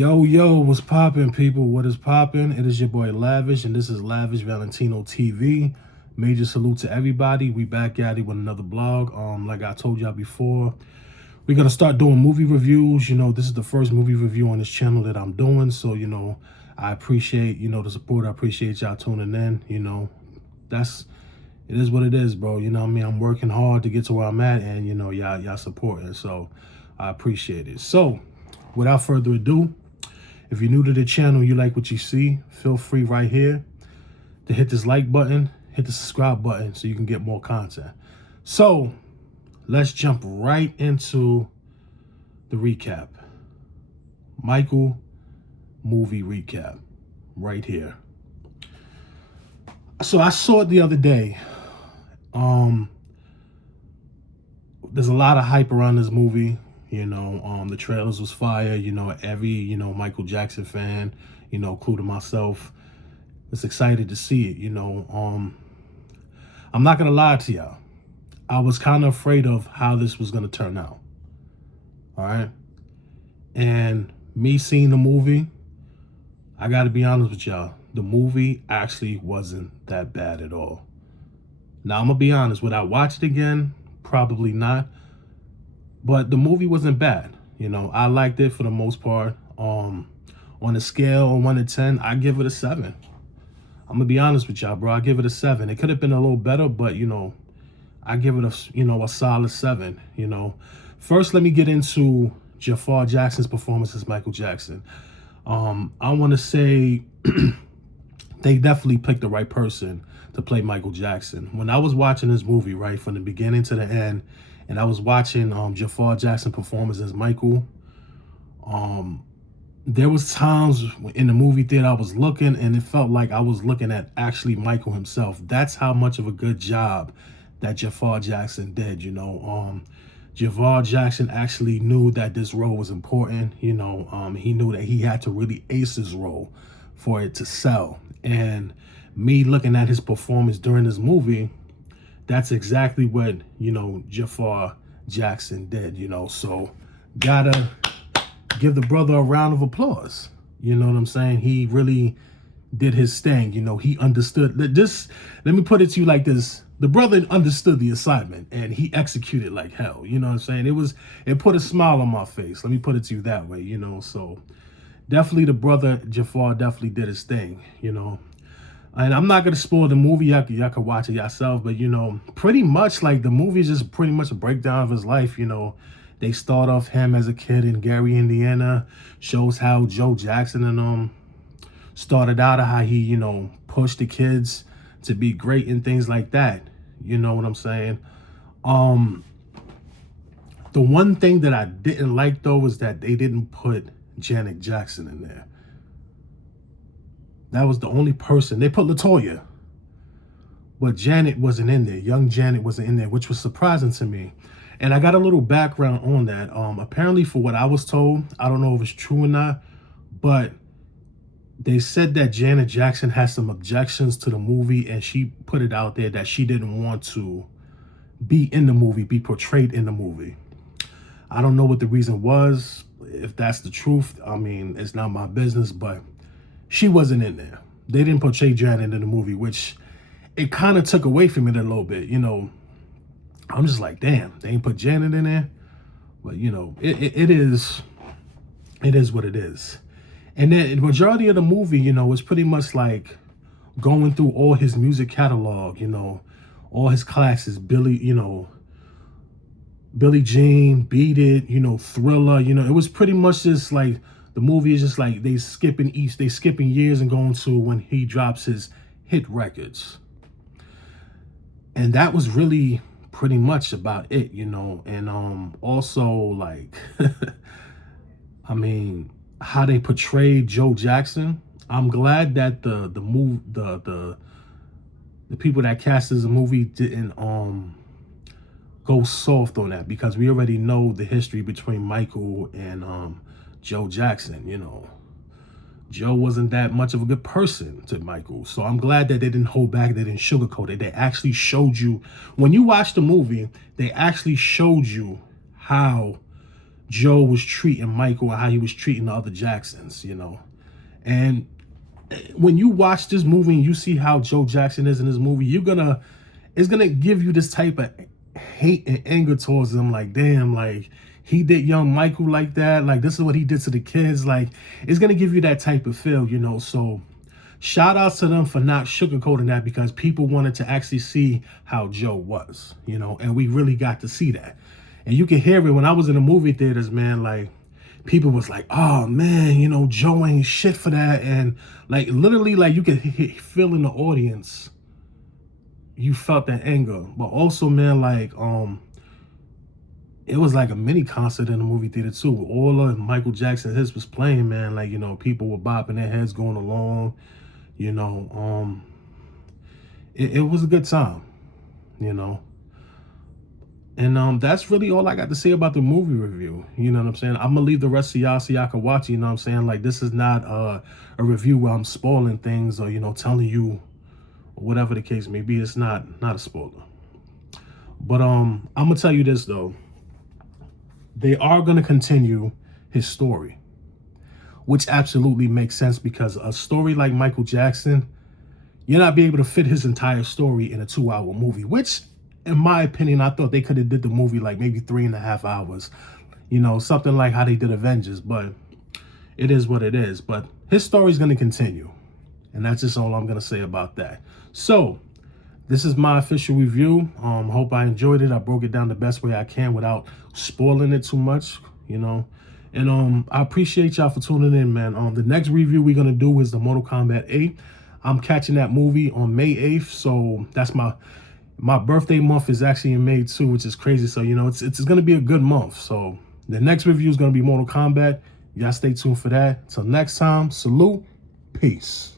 Yo, what's poppin', people? What is poppin'? It is your boy Lavish, and this is Lavish Valentino TV. Major salute to everybody. We back at it with another blog. Like I told y'all before, we're gonna start doing movie reviews. This is the first movie review on this channel that I'm doing, so I appreciate the support. I appreciate y'all tuning in. That's it is what it is, bro. What I mean, I'm working hard to get to where I'm at, and y'all supporting, so I appreciate it. So, without further ado. If you're new to the channel, you like what you see, feel free right here to hit this like button, hit the subscribe button so you can get more content. So let's jump right into the recap. Michael movie recap right here. So I saw it the other day. There's a lot of hype around this movie. The trailers was fire. Every, Michael Jackson fan, including myself, is excited to see it. I'm not going to lie to y'all. I was kind of afraid of how this was going to turn out. All right. And me seeing the movie, I got to be honest with y'all. The movie actually wasn't that bad at all. Now, I'm going to be honest. Would I watch it again? Probably not. But the movie wasn't bad. I liked it for the most part. On a scale of 1 to 10, I give it a 7. I'm gonna be honest with y'all, bro. I give it a 7. It could have been a little better, but I give it a solid 7. First, let me get into Jafar Jackson's performance as Michael Jackson. I want to say they definitely picked the right person to play Michael Jackson. When I was watching this movie, right, from the beginning to the end, and I was watching Jafar Jackson performance as Michael, there was times in the movie theater I was looking, and it felt like I was looking at actually Michael himself. That's how much of a good job that Jafar Jackson did. Jafar Jackson actually knew that this role was important. He knew that he had to really ace his role for it to sell. And me looking at his performance during this movie, that's exactly what, Jafar Jackson did, so gotta give the brother a round of applause. You know what I'm saying? He really did his thing. He understood. Let me put it to you like this. The brother understood the assignment and he executed like hell. You know what I'm saying? It put a smile on my face. Let me put it to you that way, so definitely the brother Jafar definitely did his thing, And I'm not going to spoil the movie. Y'all can watch it yourself. But, pretty much like the movie is just pretty much a breakdown of his life. They start off him as a kid in Gary, Indiana. Shows how Joe Jackson and started out, how he, pushed the kids to be great and things like that. You know what I'm saying? The one thing that I didn't like, though, was that they didn't put Janet Jackson in there. That was the only person. They put LaToya, but Janet wasn't in there. Young Janet wasn't in there, which was surprising to me. And I got a little background on that. Apparently, for what I was told, I don't know if it's true or not, but they said that Janet Jackson had some objections to the movie, and she put it out there that she didn't want to be in the movie, be portrayed in the movie. I don't know what the reason was. If that's the truth, I mean, it's not my business, but she wasn't in there. They didn't portray Janet in the movie, which it kind of took away from it a little bit. I'm just like, damn, they ain't put Janet in there. But, it is what it is. And then the majority of the movie, was pretty much like going through all his music catalog, all his classics, Billie Jean, Beat It, Thriller, it was pretty much just like, the movie is just like they skipping years and going to when he drops his hit records. And that was really pretty much about it, and also like I mean, how they portrayed Joe Jackson. I'm glad that the people that cast as a movie didn't go soft on that, because we already know the history between Michael and Joe Jackson. Joe wasn't that much of a good person to Michael. So I'm glad that they didn't hold back, they didn't sugarcoat it. They actually showed you, when you watch the movie, they actually showed you how Joe was treating Michael and how he was treating the other Jacksons, you know. And when you watch this movie and you see how Joe Jackson is in this movie, it's gonna give you this type of hate and anger towards him. Like, damn, like he did young Michael like that. Like, this is what he did to the kids. Like, it's gonna give you that type of feel, you know. So shout out to them for not sugarcoating that, because people wanted to actually see how Joe was, you know, and we really got to see that. And you can hear it when I was in the movie theaters, man. Like, people was like, oh man, you know, Joe ain't shit for that. And like, literally, like, you could feel in the audience, you felt that anger. But also, man, like, it was like a mini concert in the movie theater too. All of Michael Jackson his was playing, man. Like, you know, people were bopping their heads going along, you know. It was a good time, you know. And that's really all I got to say about the movie review. You know what I'm saying? I'm gonna leave the rest of y'all so y'all can watch it. You know what I'm saying? Like, this is not a review where I'm spoiling things or, you know, telling you whatever the case may be. It's not a spoiler. But I'm gonna tell you this though. They are gonna continue his story, which absolutely makes sense, because a story like Michael Jackson, you're not be able to fit his entire story in a 2-hour movie, which in my opinion, I thought they could have did the movie like maybe 3.5 hours, you know, something like how they did Avengers. But it is what it is. But his story is going to continue, and that's just all I'm going to say about that. So this is my official review. Hope I enjoyed it. I broke it down the best way I can without spoiling it too much, you know. And I appreciate y'all for tuning in, man. The next review we're gonna do is the Mortal Kombat 8. I'm catching that movie on May 8th, so that's my birthday month is actually in May too, which is crazy. So, you know, it's gonna be a good month. So the next review is gonna be Mortal Kombat. Y'all stay tuned for that. Till next time, salute, peace.